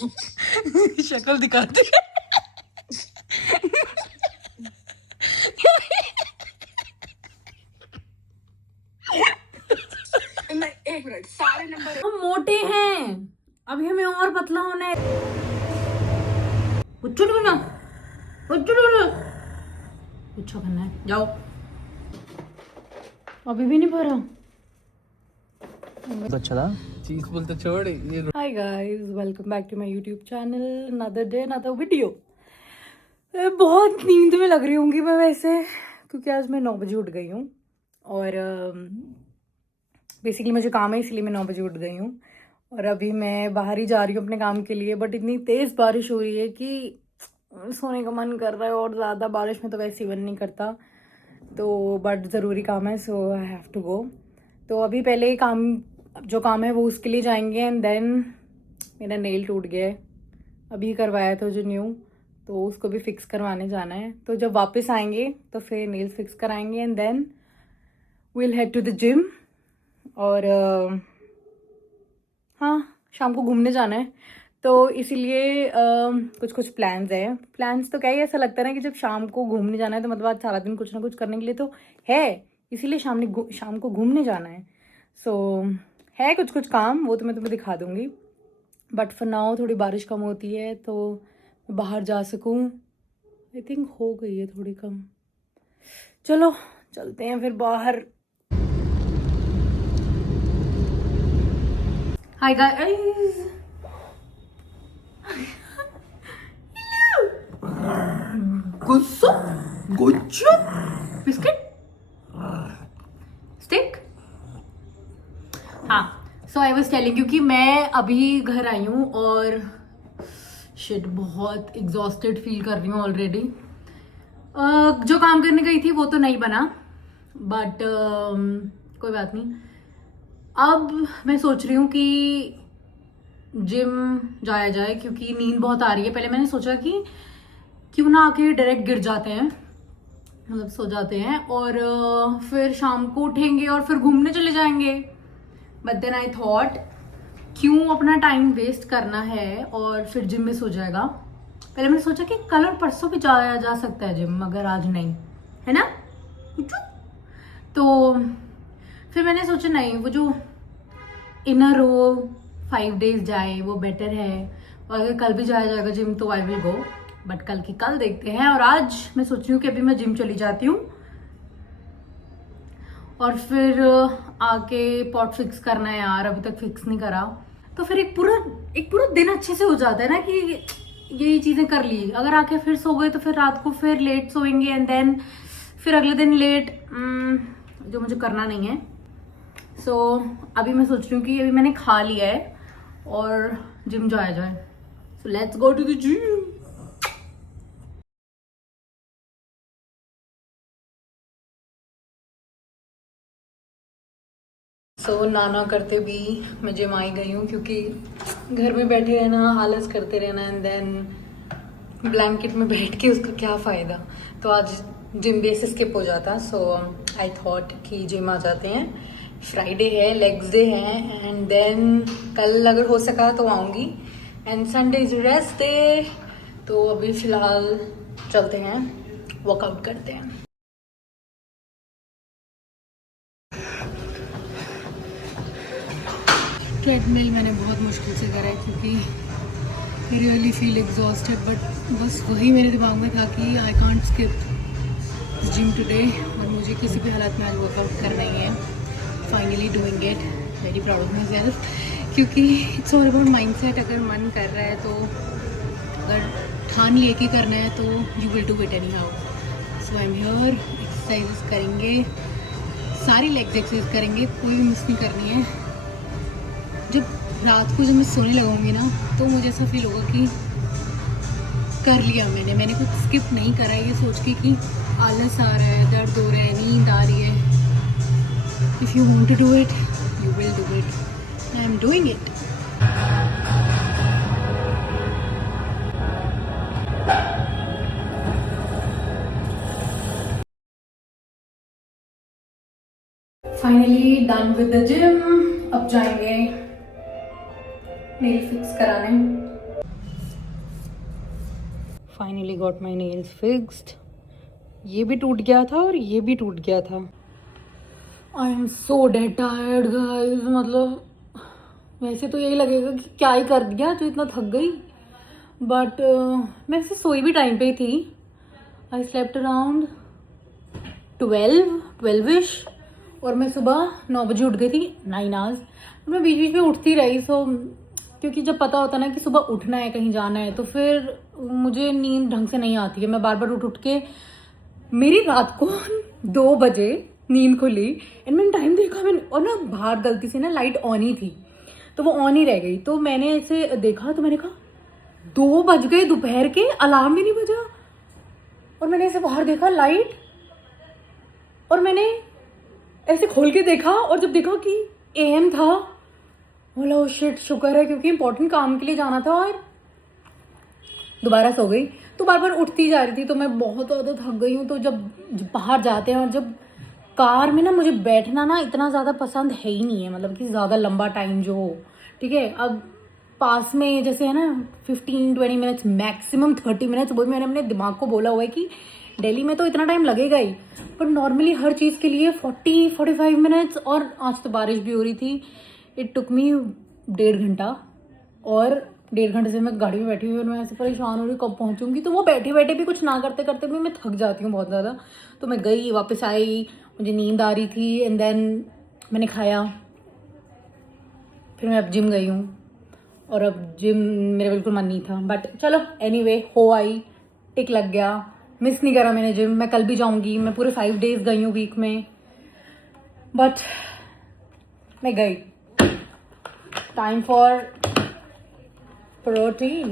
शक्ल दिखाते। एक मिनट, सारे नंबर हम मोटे हैं, अभी हमें और पतला होना है। कुछ ना कुछ करना है, जाओ। अभी भी नहीं भरा। अच्छा था चीज बोलते छोड़ ये। Hi guys, welcome back to my YouTube channel. Another day another video. बहुत नींद में लग रही होंगी मैं वैसे, क्योंकि आज मैं 9 बजे उठ गई हूँ और बेसिकली मुझे काम है इसलिए मैं 9 बजे उठ गई हूँ। और अभी मैं बाहर ही जा रही हूँ अपने काम के लिए, बट इतनी तेज़ बारिश हो रही है कि सोने का मन कर रहा है, और ज़्यादा बारिश में तो वैसे ही मन नहीं करता। तो बट ज़रूरी काम है, सो आई हैव टू गो। तो अभी पहले काम जो काम है वो उसके लिए जाएंगे, एंड देन मेरा नेल टूट गया है, अभी करवाया था जो न्यू, तो उसको भी फिक्स करवाने जाना है। तो जब वापस आएंगे तो फिर नेल्स फिक्स कराएंगे, and then will head to the gym. और हाँ, शाम को घूमने जाना है, तो इसीलिए कुछ कुछ प्लान्स हैं। प्लान्स तो क्या ही, ऐसा लगता है ना कि जब शाम को घूमने जाना है तो मतलब आज सारा दिन कुछ ना कुछ करने के लिए तो है, इसीलिए शाम को घूमने जाना है। सो है कुछ कुछ काम, वो तो मैं तुम्हें दिखा दूंगी, बट फॉर नाउ थोड़ी बारिश कम होती है तो मैं बाहर जा सकूँ। आई थिंक हो गई है थोड़ी कम। चलो चलते हैं फिर बाहर। हाय गाइस, गुस्सो गुच्चो बिस्किट स्टिक। हाँ, सो आई वाज टेलिंग, क्योंकि मैं अभी घर आई हूँ और शिट बहुत एग्जॉस्टेड फील कर रही हूँ ऑलरेडी। जो काम करने गई थी वो तो नहीं बना, बट कोई बात नहीं। अब मैं सोच रही हूँ कि जिम जाया जाए, क्योंकि नींद बहुत आ रही है। पहले मैंने सोचा कि क्यों ना आके डायरेक्ट गिर जाते हैं, मतलब सो जाते हैं, और फिर शाम को उठेंगे और फिर घूमने चले जाएंगे। बट देन आई थॉट क्यों अपना टाइम वेस्ट करना है, और फिर जिम में सो जाएगा। पहले मैंने सोचा कि कल और परसों भी जाया जा सकता है जिम, मगर आज नहीं, है ना। तो फिर मैंने सोचा नहीं, वो जो इनर रो 5 days जाए वो बेटर है, और अगर कल भी जाया जाएगा जिम तो आई विल गो, बट कल की कल देखते हैं। और आज मैं सोच रही हूँ कि अभी मैं जिम चली जाती हूँ, और फिर आके पॉट फिक्स करना है यार, अभी तक फिक्स नहीं करा। तो फिर एक पूरा दिन अच्छे से हो जाता है ना कि ये चीज़ें कर ली। अगर आके फिर सो गए तो फिर रात को फिर लेट सोएंगे, एंड देन फिर अगले दिन लेट, जो मुझे करना नहीं है। सो अभी मैं सोच रही हूँ कि अभी मैंने खा लिया है और जिम जाया जाए। So let's go to the gym. So नाना करते भी मैं जिम आई गई हूँ, क्योंकि घर में बैठे रहना, आलस करते रहना, एंड देन ब्लैंकेट में बैठ के उसका क्या फ़ायदा। तो आज जिम भी स्किप हो जाता, सो आई थॉट कि जिम आ जाते हैं। फ्राइडे है, लेग्स डे है, एंड देन कल अगर हो सका तो आऊँगी, and Sunday is rest day. तो अभी फ़िलहाल चलते हैं, वर्कआउट करते हैं। ट्रेडमिल मैंने बहुत मुश्किल से करा है, क्योंकि रियली फील एग्जॉस्टेड, बट बस वही मेरे दिमाग में था कि I can't skip gym today, और मुझे किसी भी हालत में आज वर्कआउट करना ही है। Finally doing it, very proud of my self, क्योंकि इट्स ऑल अबाउट माइंडसेट। अगर मन कर रहा है तो, अगर ठान लिए कि करना है तो you will do it any how. So I am here, exercise करेंगे, सारी लेग्स एक्सरसाइज करेंगे, कोई भी मिस नहीं करनी है। जब रात को जब मैं सोने लगाऊंगी ना, तो मुझे ऐसा फील होगा कि कर लिया मैंने कुछ स्किप नहीं करा है, ये सोच के कि आलस आ रहा है, दर्द हो रहा है, नींद आ रही है। If you want to do it, you will do it, I am doing it. Finally done with the gym. अब जाएंगे नेल फिक्स कराने। Finally got my nails fixed. ये भी टूट गया था और ये भी टूट गया था। I am so dead tired guys. मतलब वैसे तो यही लगेगा कि क्या ही कर दिया, तो इतना थक गई, बट मैं वैसे सोई भी टाइम पे ही थी। आई स्लेप्ट अराउंड 12-12ish और मैं सुबह 9 बजे उठ गई थी, 9 आवर्स। मैं बीच बीच में उठती रही, सो क्योंकि जब पता होता ना कि सुबह उठना है, कहीं जाना है, तो फिर मुझे नींद ढंग से नहीं आती है। मैं बार बार उठ के, मेरी रात को 2 बजे नींद खुली एंड मैंने टाइम देखा, मैंने और ना बाहर गलती से ना लाइट ऑन ही थी, तो वो ऑन ही रह गई। तो मैंने ऐसे देखा तो मैंने कहा 2 बज गए दोपहर के, अलार्म भी नहीं बजा। और मैंने ऐसे बाहर देखा लाइट, और मैंने ऐसे खोल के देखा, और जब देखा कि AM था, बोला ओ शिट, शुक्र है, क्योंकि इंपॉर्टेंट काम के लिए जाना था। और दोबारा सो गई, तो बार बार उठती जा रही थी, तो मैं बहुत ज़्यादा थक गई हूँ। तो जब बाहर जाते हैं, और जब कार में ना, मुझे बैठना ना इतना ज़्यादा पसंद है ही नहीं है, मतलब कि ज़्यादा लंबा टाइम जो हो, ठीक है। अब पास में जैसे है ना 15-20 मिनट्स, मैक्सिमम 30 मिनट्स, वो भी मैंने अपने दिमाग को बोला हुआ है कि दिल्ली में तो इतना टाइम लगेगा ही, पर नॉर्मली हर चीज़ के लिए 40-45 मिनट्स। और आज तो बारिश भी हो रही थी। इट टुक मी 1.5 घंटा, और 1.5 घंटे से मैं गाड़ी में बैठी हुई और मैं ऐसे परेशान हो रही कब पहुंचूंगी। तो वो बैठे बैठे भी कुछ ना करते करते भी मैं थक जाती हूँ बहुत ज़्यादा। तो मैं गई, वापस आई, मुझे नींद आ रही थी, एंड देन मैंने खाया, फिर मैं अब जिम गई हूँ, और अब जिम मेरा बिल्कुल मन नहीं था, बट चलो एनीवे हो आई, टिक लग गया। मिस नहीं करा मैंने जिम। मैं कल भी जाऊँगी, मैं पूरे 5 डेज गई हूँ वीक में, बट मैं गई। Time for protein.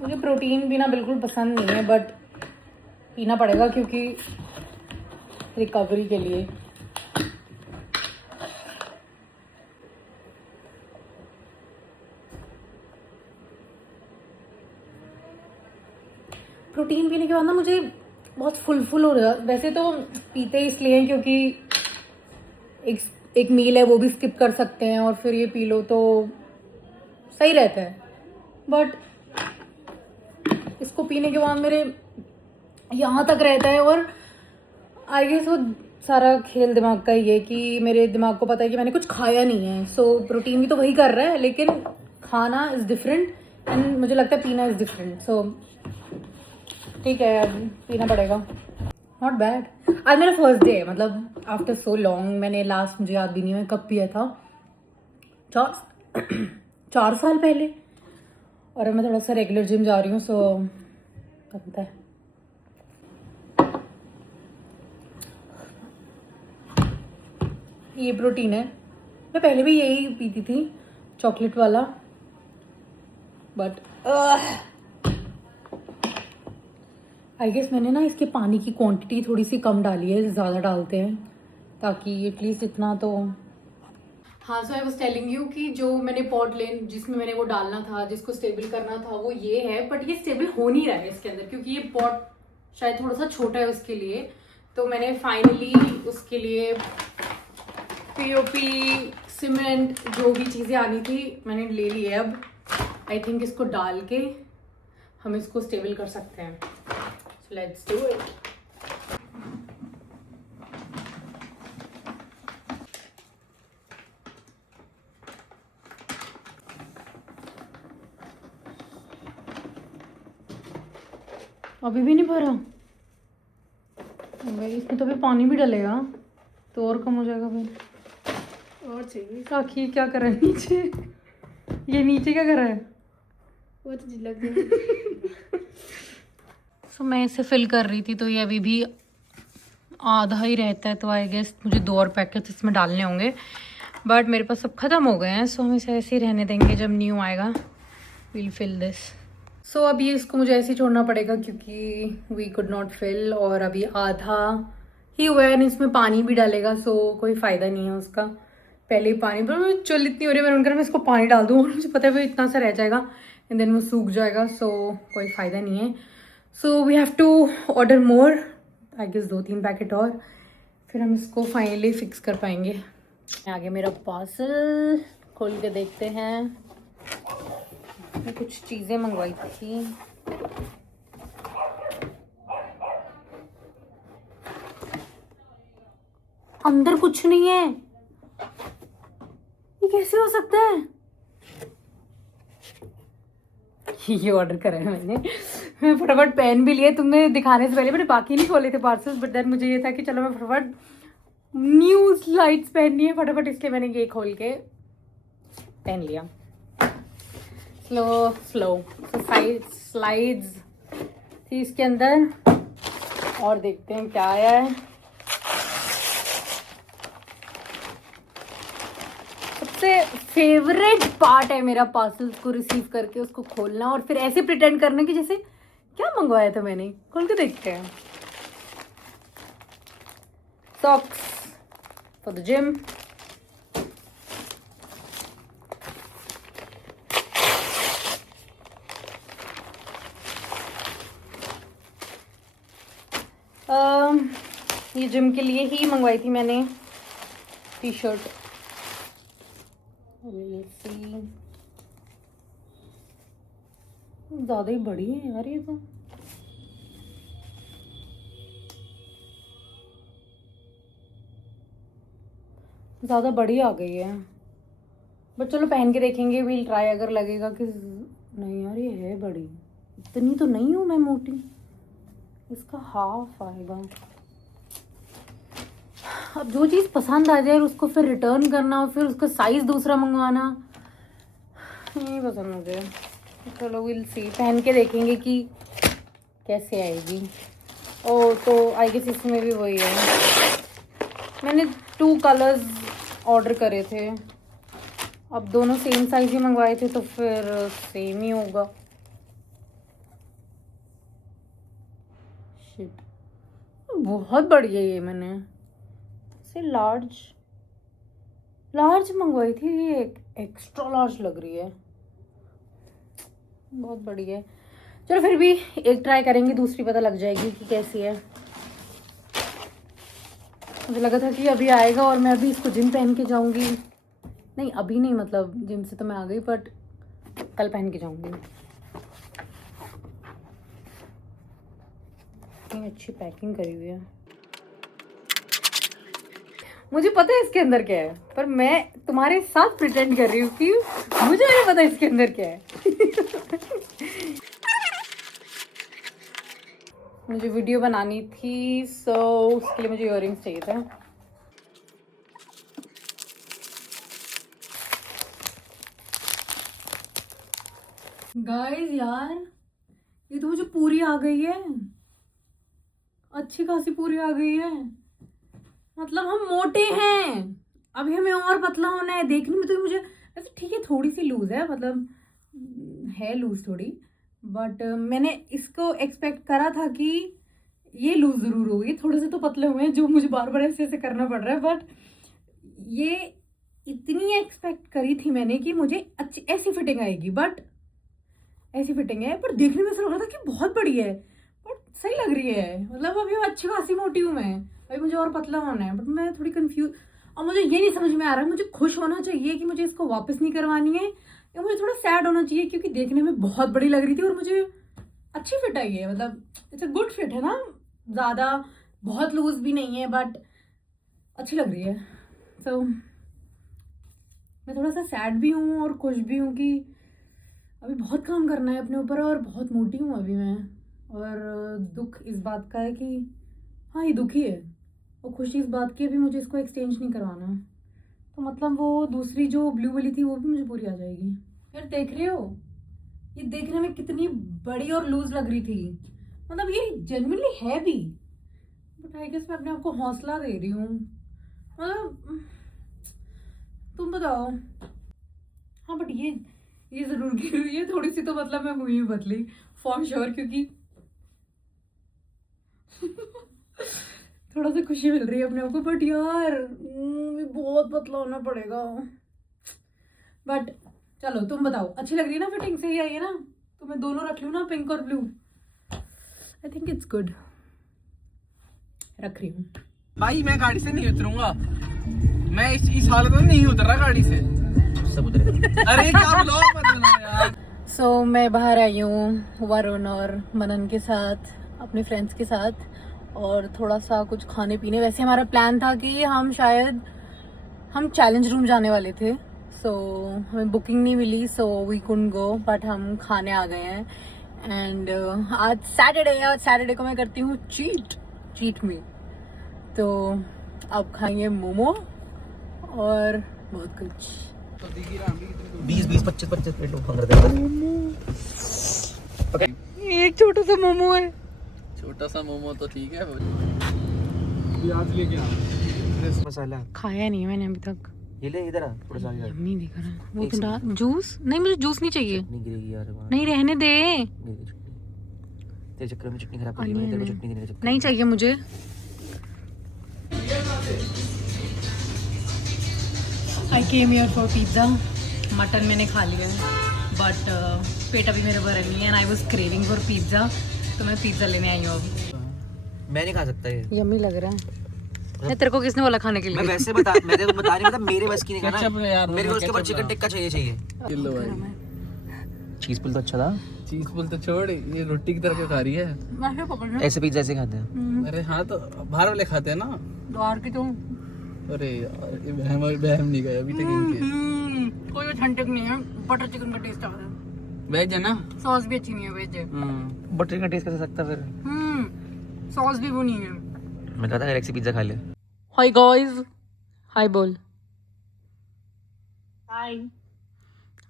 मुझे प्रोटीन पीना बिल्कुल पसंद नहीं है, बट पीना पड़ेगा क्योंकि रिकवरी के लिए। प्रोटीन पीने के बाद ना मुझे बहुत फुल हो रहा। वैसे तो पीते इसलिए हैं क्योंकि एक मील है वो भी स्किप कर सकते हैं, और फिर ये पी लो तो सही रहता है। बट इसको पीने के बाद मेरे यहाँ तक रहता है, और आई गेस वो सारा खेल दिमाग का ही है कि मेरे दिमाग को पता है कि मैंने कुछ खाया नहीं है। सो प्रोटीन भी तो वही कर रहा है, लेकिन खाना इज़ डिफरेंट, एंड मुझे लगता है पीना इज़ डिफरेंट। सो ठीक है, अब पीना पड़ेगा। Not bad. आज मेरा फर्स्ट डे है, मतलब आफ्टर सो लॉन्ग। मैंने लास्ट, मुझे याद भी नहीं है कब पिया था, 4 साल पहले। और अब मैं थोड़ा सा रेगुलर जिम जा रही हूँ, सो पता है। ये प्रोटीन है। मैं पहले भी यही पीती थी, चॉकलेट वाला, बट आई गेस मैंने ना इसके पानी की क्वांटिटी थोड़ी सी कम डाली है, ज़्यादा डालते हैं ताकि एटलीस्ट इतना तो। हाँ, सो आई वाज टेलिंग यू कि जो मैंने पॉट लेन जिसमें मैंने वो डालना था, जिसको स्टेबल करना था, वो ये है, बट ये स्टेबल हो नहीं रहा है इसके अंदर, क्योंकि ये पॉट शायद थोड़ा सा छोटा है उसके लिए। तो मैंने फाइनली उसके लिए पीओपी, सीमेंट, जो भी चीज़ें आनी थी मैंने ले ली है। अब आई थिंक इसको डाल के हम इसको स्टेबल कर सकते हैं। So let's do it. अभी भी नहीं भरा भाई, इसमें तो अभी पानी भी डलेगा तो और कम हो जाएगा फिर। और चाहिए, साखी क्या कर रहा है नीचे? ये नीचे क्या कर रहा है? वो तो लग गया। सो मैं इसे फिल कर रही थी, तो ये अभी भी आधा ही रहता है, तो आई गेस मुझे 2 और पैकेट्स इसमें डालने होंगे, बट मेरे पास सब ख़त्म हो गए हैं। सो हम इसे ऐसे ही रहने देंगे, जब न्यू आएगा विल फिल दिस। सो अब ये इसको मुझे ऐसे ही छोड़ना पड़ेगा क्योंकि वी कुड नॉट फिल, और अभी आधा ही हुआ है, इसमें पानी भी डालेगा, सो कोई फ़ायदा नहीं है उसका। पहले ही पानी, पर चल इतनी हो रही है, मैंने उनका मैं इसको पानी डाल दूँ, और मुझे पता है वो इतना सा रह जाएगा एंड देन वो सूख जाएगा, सो कोई फ़ायदा नहीं है। So we have to order more, I guess 2-3 packet और, फिर हम इसको फाइनली फिक्स कर पाएंगे। आगे मेरा पार्सल खोल के देखते हैं। मैं कुछ चीज़ें मंगवाई थी, अंदर कुछ नहीं है, ये कैसे हो सकता है? ये ऑर्डर करा है मैंने। मैं फटाफट पेन भी लिए, तुमने दिखाने से पहले मैंने बाकी नहीं खोले थे पार्सल्स, बट देन मुझे ये था कि चलो मैं फटाफट न्यू स्लाइड्स पहननी है फटाफट, इसलिए मैंने ये खोल के पहन लिया। स्लो स्लाइड्स थी इसके अंदर, और देखते हैं क्या आया है। सबसे फेवरेट पार्ट है मेरा पार्सल्स को रिसीव करके उसको खोलना और फिर ऐसे प्रिटेंड करना कि जैसे क्या मंगवाया था मैंने। खोल के देखते हैं। सॉक्स फॉर द जिम, ये जिम के लिए ही मंगवाई थी मैंने टी शर्ट। ज्यादा ही बड़ी है यार ये तो। ज्यादा बड़ी आ गई है, बट चलो पहन के देखेंगे, वील ट्राई। अगर लगेगा कि नहीं यार ये है बड़ी, इतनी तो नहीं हूं मैं मोटी, इसका हाफ आएगा। अब जो चीज़ पसंद आ जाए उसको फिर रिटर्न करना और फिर उसका साइज दूसरा मंगवाना नहीं पसंद मुझे। चलो विल सी, पहन के देखेंगे कि कैसे आएगी। ओ तो आई गेस इसमें भी वही है। मैंने 2 कलर्स ऑर्डर करे थे, अब दोनों सेम साइज ही मंगवाए थे तो फिर सेम ही होगा। शिट, बहुत बढ़िया ये मैंने से लार्ज मंगवाई थी, ये एक्स्ट्रा लार्ज लग रही है, बहुत बढ़िया है। चलो फिर भी एक ट्राई करेंगे, दूसरी पता लग जाएगी कि कैसी है। मुझे लगा था कि अभी आएगा और मैं अभी इसको जिम पहन के जाऊंगी। नहीं अभी नहीं, मतलब जिम से तो मैं आ गई, बट कल पहन के जाऊंगी। इतनी अच्छी पैकिंग करी हुई है। मुझे पता है इसके अंदर क्या है, पर मैं तुम्हारे साथ प्रिटेंड कर रही हूँ कि मुझे नहीं पता इसके अंदर क्या है। मुझे वीडियो बनानी थी, सो उसके लिए मुझे इयररिंग्स चाहिए था। गाइस यार ये तो मुझे पूरी आ गई है, अच्छी खासी पूरी आ गई है। मतलब हम मोटे हैं, अभी हमें और पतला होना है। देखने में तो मुझे वैसे ठीक है, थोड़ी सी लूज है, मतलब है लूज थोड़ी, बट मैंने इसको एक्सपेक्ट करा था कि ये लूज जरूर होगी। थोड़े से तो पतले हुए हैं जो मुझे बार बार ऐसे ऐसे करना पड़ रहा है, बट ये इतनी एक्सपेक्ट करी थी मैंने कि मुझे अच्छी ऐसी फिटिंग आएगी, बट ऐसी फिटिंग है। पर देखने में ऐसा लग रहा था कि बहुत बड़ी है, बट सही लग रही है। मतलब अभी अच्छी खासी मोटी हूँ मैं, अभी मुझे और पतला होना है, बट मैं थोड़ी कंफ्यूज। और मुझे ये नहीं समझ में आ रहा है, मुझे खुश होना चाहिए कि मुझे इसको वापस नहीं करवानी है, या मुझे थोड़ा सैड होना चाहिए क्योंकि देखने में बहुत बड़ी लग रही थी और मुझे अच्छी फिट आई है। मतलब इट्स अ गुड फिट है ना, ज़्यादा बहुत लूज भी नहीं है, बट अच्छी लग रही है। तो मैं थोड़ा सा सैड भी हूँ और खुश भी हूँ कि अभी बहुत काम करना है अपने ऊपर, और बहुत मोटी हूँ अभी मैं। और दुख इस बात का है कि हाँ ये दुखी है, और खुशी इस बात की अभी मुझे इसको एक्सचेंज नहीं करवाना है। तो मतलब वो दूसरी जो ब्लू वाली थी वो भी मुझे पूरी आ जाएगी। यार देख रहे हो ये देखने में कितनी बड़ी और लूज लग रही थी, मतलब ये जेन्युइनली है भी, बट आई गेस मैं अपने आप को हौसला दे रही हूँ। मतलब तुम बताओ। हाँ बट ये जरूर गिर हुई है थोड़ी सी, तो मतलब मैं हुई हूँ पतली फॉर श्योर, क्योंकि थोड़ा सा खुशी मिल रही है अपने आप को। बट यार बहुत पतला होना पड़ेगा। बट चलो तुम बताओ, अच्छी लग रही है ना फिटिंग? सही आई है ना? तो मैं दोनों रख लूँ ना, पिंक और blue? I think it's good, रख रही हूँ। भाई मैं गाड़ी से नहीं उतरूंगा, मैं इस हालत में नहीं उतर रहा गाड़ी से। सब उतरे। अरे क्या ब्लॉग मत बनाओ यार। सो मैं बाहर आई हूँ वरुण और मनन के साथ, अपने फ्रेंड्स के साथ, और थोड़ा सा कुछ खाने पीने। वैसे हमारा प्लान था कि हम चैलेंज रूम जाने वाले थे, सो हमें बुकिंग नहीं मिली, so we couldn't go, but हम खाने आ गए हैं। एंड आज सैटरडे है और सैटरडे को मैं करती हूँ चीट मी। तो अब खाएंगे मोमो और बहुत कुछ। 20-25 प्लेट लोग खा रहे थे। एक छोटा सा मोमो है। छोटा सा मोमो तो ठीक है। प्याज लेके आ, मसाला खाया नहीं मैंने अभी तक। ये ले इधर आ, थोड़ा सा आगे यम्मी दिख रहा है वो तो। जूस नहीं, मुझे जूस नहीं चाहिए। नहीं गिरेगी यार, नहीं रहने दे, गिरेगी चटनी। तेरे चक्कर में चटनी खराब कर दी मैंने, तेरे को चटनी देने के चक्कर नहीं चाहिए मुझे। I came here for pizza. Mutton मैंने खा लिया है, बट पेट अभी मेरा भरा नहीं है and I was craving for pizza, तो मैं पिज्ज़ा लेने आई हूँ अब। मैं नहीं खा सकता ये। यम्मी लग रहा है। तेरे को किसने बोला खाने के लिए? मैं वैसे बता रही हूँ, मेरे बस की नहीं खाना। मेरे को उसके ऊपर चिकन टिक्का चाहिए। किलो भाई। चीज पुल तो अच्छा था। चीज पुल तो छोड़, ये रोटी की तरह क्यों खा रही है? मैं पकड़ ऐसे पिज्जा ऐसे खाते हैं। अरे हाँ, तो बाहर वाले खाते हैं ना। द्वार की तो अरे यार, ये बहम नहीं गए अभी तक इनके। कोई ठंडक नहीं है। बटर चिकन का टेस्ट आ रहा है। वेज है ना? सॉस भी अच्छी नहीं है, वेज है। बटर का टेस्ट कैसे सकता फिर? सॉस भी वो नहीं है। मैं कहता गैलेक्सी पिज्जा खा ले। हाय गाइस, हाय बोल। हाय।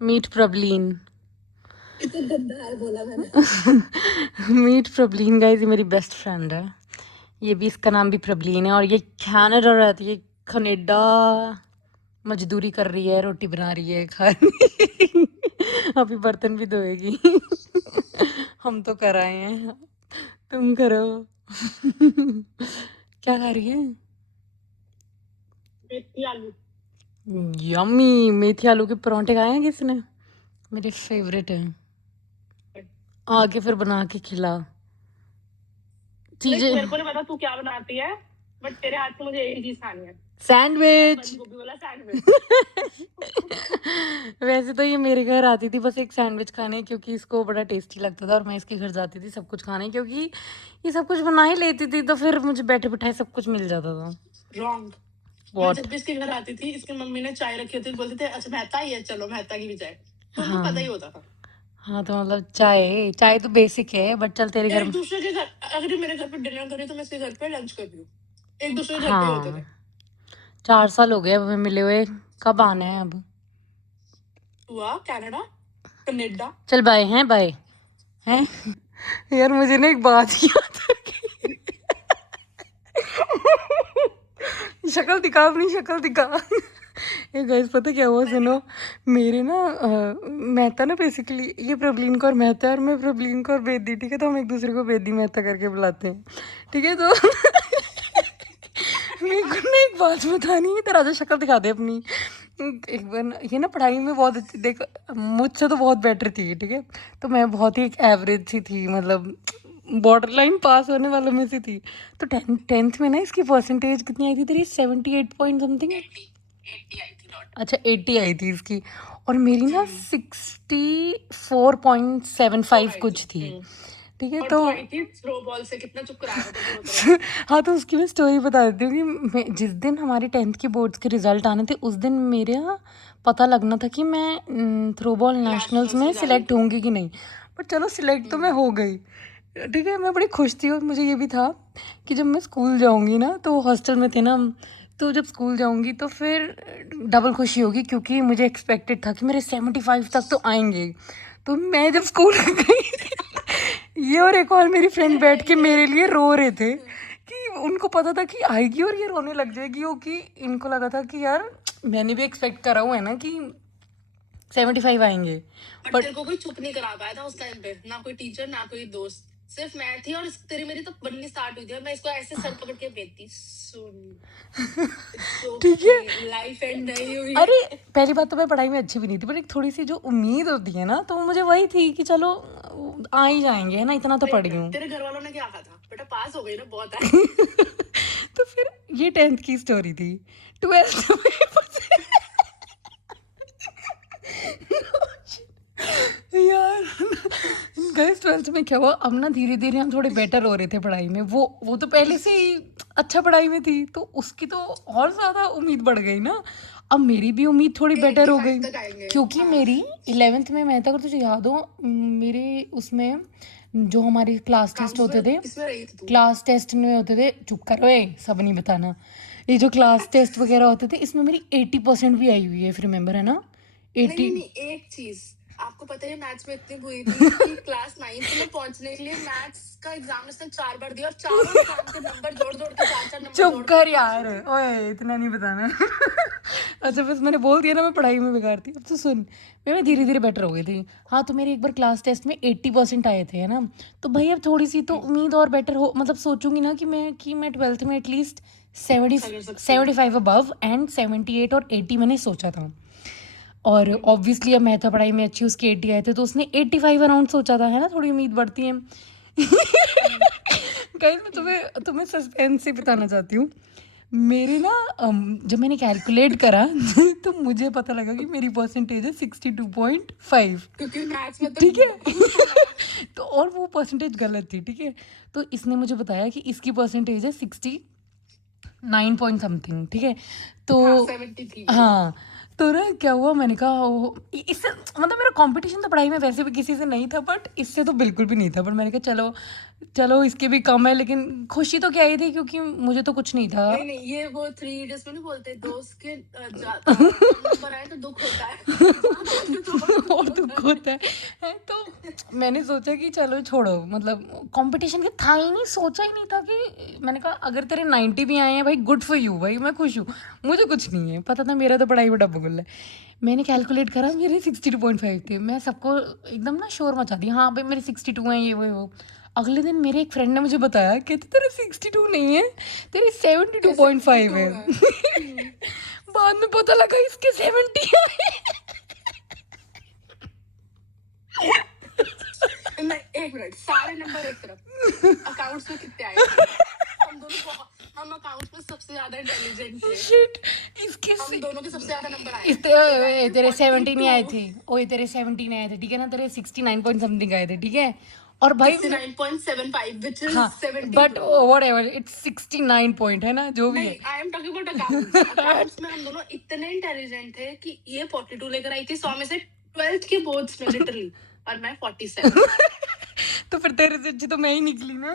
मीट प्रबलीन। इतना गंदा है बोला मैंने। मीट प्रबलीन गाइस, ये मेरी बेस्ट फ्रेंड है। ये भी, इसका नाम भी प्रबलीन है और ये कनाडा रहती है। कनाडा मजदूरी कर रही है, रोटी बना रही है, खा रही है। अभी बर्तन भी धोएगी। हम तो कर आए हैं, तुम करो। क्या खा रही है? मेथी आलू। यम्मी। मेथी आलू के परांठे खाए हैं किसने? मेरे फेवरेट है। आके फिर बना के खिला चीजें। मेरे को नहीं पता तू क्या बनाती है, बट तेरे हाथ से मुझे एक चीज खानी है। सैंडविच। गोभी वाला सैंडविच। वैसे तो ये मेरे घर आती थी बस एक सैंडविच खाने, क्योंकि इसको बड़ा टेस्टी लगता था और मैं इसके घर जाती थी सब कुछ खाने, क्योंकि ये सब कुछ बना ही लेती थी, तो फिर मुझे बैठे बिठाए सब कुछ मिल जाता था। रॉन्ग। मैं जब भी इसके घर आती थी, इसकी मम्मी ने चाय रखी होती, बोलते थे अच्छा मेहता ही है, चलो मेहता की भी चाय। तो हाँ। पता ही होता था। हाँ, तो मतलब चाय तो बेसिक है, बट चल तेरे घर एक में। दूसरे के घर, अगर मेरे घर पे डिनर करे तो मैं इसके घर पे लंच कर रही हूँ। एक दूसरे के घर पे हाँ, होते थे। 4 साल हो गए अब हमें मिले हुए। कब आना है अब? हुआ कनाडा, कनाडा। चल बाय हैं, बाय हैं। यार मुझे ना एक बात याद आ गई। शक्ल दिखा, अपनी शक्ल दिखा। ये गाइस पता क्या हुआ, सुनो। मेरे ना मेहता ना बेसिकली, ये प्रबलीन कौर मेहता है और मैं प्रबलीन कौर बेदी, ठीक है? तो हम एक दूसरे को बेदी मेहता करके बुलाते हैं, ठीक है? तो मेरे को ना एक बात बतानी है, तेरा जो शक्ल दिखा दे अपनी। एक बार ये ना पढ़ाई में बहुत अच्छी, देख मुझसे तो बहुत बेटर थी, ठीक है? तो मैं बहुत ही एक एवरेज सी थी, मतलब बॉर्डर लाइन पास होने वालों में से थी। तो टेंथ में ना इसकी परसेंटेज कितनी आई थी तेरी? 78 पॉइंट समथिंग। 80 आई थी। अच्छा 80 आई थी इसकी, और मेरी ना 64.75 कुछ थी, ठीक है? तो थ्रो बॉल से कितना चुप कराया। हाँ, तो उसकी मैं स्टोरी बता देती हूँ कि जिस दिन हमारे 10th के बोर्ड्स के रिजल्ट आने थे, उस दिन मेरे पता लगना था कि मैं थ्रो बॉल नेशनल्स में सिलेक्ट होंगी कि नहीं। बट चलो सिलेक्ट तो मैं हो गई, ठीक है? मैं बड़ी खुश थी और मुझे ये भी था कि जब मैं स्कूल जाऊँगी ना, तो हॉस्टल में थे ना, तो जब स्कूल जाऊँगी तो फिर डबल खुशी होगी, क्योंकि मुझे एक्सपेक्टेड था कि मेरे 75 तक तो आएंगे। तो मैं जब स्कूल गई, ये और एक और मेरी फ्रेंड बैठ के मेरे लिए रो रहे थे कि उनको पता था कि आएगी और ये रोने लग जाएगी, क्योंकि इनको लगा था कि यार मैंने भी एक्सपेक्ट करा हुआ है ना कि 75 आएंगे। बट तेरे को कोई चुप नहीं करा पाया था उस टाइम पे, ना कोई टीचर ना कोई दोस्त, सिर्फ मैं थी। और तेरी मेरी तो बननी स्टार्ट हुई थी और मैं इसको ऐसे सर पकड़ के बेचती, सुन ठीक है, लाइफ एंड नहीं हुई। अरे पहली बात तो मैं पढ़ाई में अच्छी भी नहीं थी, पर एक थोड़ी सी जो उम्मीद होती है ना, तो मुझे वही थी कि चलो आ ही जाएंगे, है ना? इतना तो पढ़ गई हूँ। तेरे घर वालों ने क्या कहा था? बेटा पास हो गई ना, बहुत है। तो फिर ये 10th की स्टोरी थी। 12th में यार गाइस 12th में क्या हुआ, अब ना धीरे धीरे हम थोड़े बेटर हो रहे थे पढ़ाई में। वो तो पहले से ही अच्छा पढ़ाई में थी, तो उसकी तो और ज़्यादा उम्मीद बढ़ गई ना। अब मेरी भी उम्मीद थोड़ी बेटर हो गई, 85 तक आएंगे। क्योंकि मेरी 11th में मैं, अगर तुझे याद हो, मेरे उसमें जो हमारे क्लास टेस्ट होते थे, इसमें रही थी तू। क्लास टेस्ट में होते थे, चुप करो सब नहीं बताना, ये जो क्लास टेस्ट वगैरह होते थे, इसमें मेरी 80% भी आई हुई है, फिर रिमेम्बर है ना, नहीं 80। नहीं नहीं, एक चीज आपको पता है, मैथ्स में इतनी बुरी थी कि क्लास 9th में पहुंचने के लिए मैथ्स का एग्जामिनेशन 4 बार दिया और चारों एग्जाम के नंबर जोड़ जोड़ के 4 नंबर चुप कर यार, ओए इतना नहीं बताना। अच्छा बस मैंने बोल दिया ना, मैं पढ़ाई में बेकार थी। अब तो सुन, मैं धीरे धीरे बेटर हो गई थी। हाँ तो मेरे एक बार क्लास टेस्ट में 80% आए थे, है ना, तो भाई अब थोड़ी सी तो उम्मीद और बेटर हो, मतलब सोचूंगी ना कि मैं 12th में एटलीस्ट 75 अबव एंड 78 और 80 मैंने सोचा था। और ऑब्वियसली अब मैं था पढ़ाई में अच्छी, उसके 80 आए थे, तो उसने 85 अराउंड सोचा था, है ना, थोड़ी उम्मीद बढ़ती है। गाइस मैं तुम्हें सस्पेंस से बताना चाहती हूँ। मेरे ना जब मैंने कैलकुलेट करा तो मुझे पता लगा कि मेरी परसेंटेज है 62.5, क्योंकि मैथ्स में तो ठीक है। तो और वो परसेंटेज गलत थी, ठीक है। तो इसने मुझे बताया कि इसकी परसेंटेज है 69 पॉइंट समथिंग, ठीक है। तो 73। हाँ तो ना क्या हुआ, मैंने कहा इससे मतलब मेरा कंपटीशन तो पढ़ाई में वैसे भी किसी से नहीं था, बट इससे तो बिल्कुल भी नहीं था। पर मैंने कहा चलो चलो इसके भी कम है, लेकिन खुशी तो क्या ही थी, क्योंकि मुझे तो कुछ नहीं था। नहीं नहीं, ये वो 3 इडियट्स में नहीं बोलते, दोस्त के नंबर आए तो दुख होता है। और दुख होता है। तो मैंने सोचा कि चलो छोड़ो, मतलब कंपटीशन के था ही नहीं, सोचा ही नहीं था कि, मैंने कहा अगर तेरे 90 भी आए हैं भाई, गुड फॉर यू भाई, मैं खुश हूँ, मुझे कुछ नहीं है, पता था मेरा तो पढ़ाई में डब्बा गुल्ला है। मैंने कैलकुलेट करा, मेरे 62.5 थे। मैं सबको एकदम ना शोर मचा दिया, हाँ भाई मेरे 62 हैं, ये वो। अगले दिन मेरे एक फ्रेंड ने मुझे बताया, कहते तेरे 62 नहीं है, तेरे 72.5 है। बाद में पता लगा इसके 70 है। नहीं, एक मिनट, सारे नंबर एक तरफ, अकाउंट्स में कितने आए थे? हम अकाउंट्स में सबसे ज्यादा इंटेलिजेंट थे। शिट, इसके हम दोनों के सबसे ज्यादा नंबर आए। तेरे 70 नहीं आए थे, ओए तेरे 70 नहीं आए थे, ठीक है ना, तेरे 69 पॉइंट समथिंग आए थे, ठीक है। और भाई 69.75 which is हाँ 70। बट व्हाटएवर, इट्स 69 पॉइंट है ना, जो भी है। नहीं, I am talking about accounts. Accounts में हम दोनों इतने इंटेलिजेंट थे कि ये 42 लेकर आई थी 100 में से 12th के बोर्ड्स में लिटरली, और मैं 47। तो फिर तेरे से अच्छी तो मैं ही निकली ना।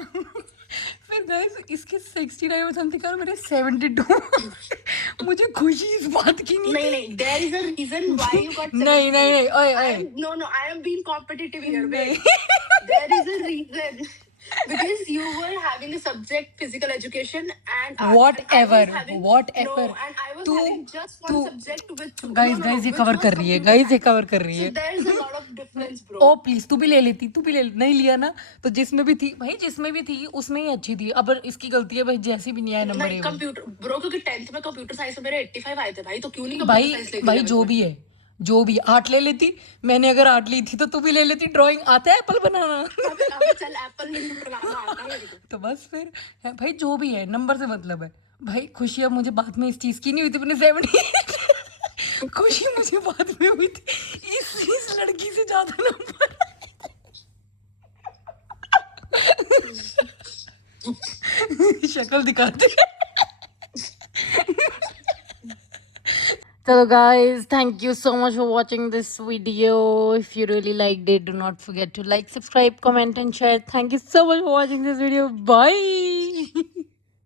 फिर गाइस इसके 69 और समथिंग और मेरे 72। मुझे खुशी इस बात की नहीं। नहीं नहीं, there is a reason why you got 72. नहीं नहीं नहीं, ओए No, I am being competitive here. Wait. There is a reason. Because you were having a subject physical education and arts. Whatever, And I was having, whatever. No, and I was तू- having just one subject with guys guys ये cover कर रही है, guys ये cover कर रही है। So there is a lot of difference, bro. Oh please तू भी ले लेती, तू भी नहीं लिया ना, तो जिसमें भी थी भाई, जिसमें भी थी उसमें ही अच्छी थी। अब इसकी गलती है भाई, जैसी भी नहीं आया नंबर नहीं, कंप्यूटर ब्रो, क्योंकि 10th में कंप्यूटर साइंस में मेरे 85 आए थे भाई, तो क्यों नहीं भाई कंप्यूटर साइंस लेके भाई जो भी है, जो भी आर्ट ले लेती। मैंने अगर आर्ट ली थी तो तू भी ले लेती। ड्राइंग आता है एप्पल बनाना। अबे चल, एप्पल नहीं बनाना आता है मेरे को। तो बस फिर भाई जो भी है, नंबर से मतलब है भाई। खुशी अब मुझे बाद में इस चीज की नहीं हुई थी, अपने 70। खुशी मुझे बाद में हुई थी इस लड़की से ज्यादा नंबर। शक्ल दिखाते। So guys, thank you so much for watching this video. If you really liked it, do not forget to like, subscribe, comment and share. Thank you so much for watching this video. Bye.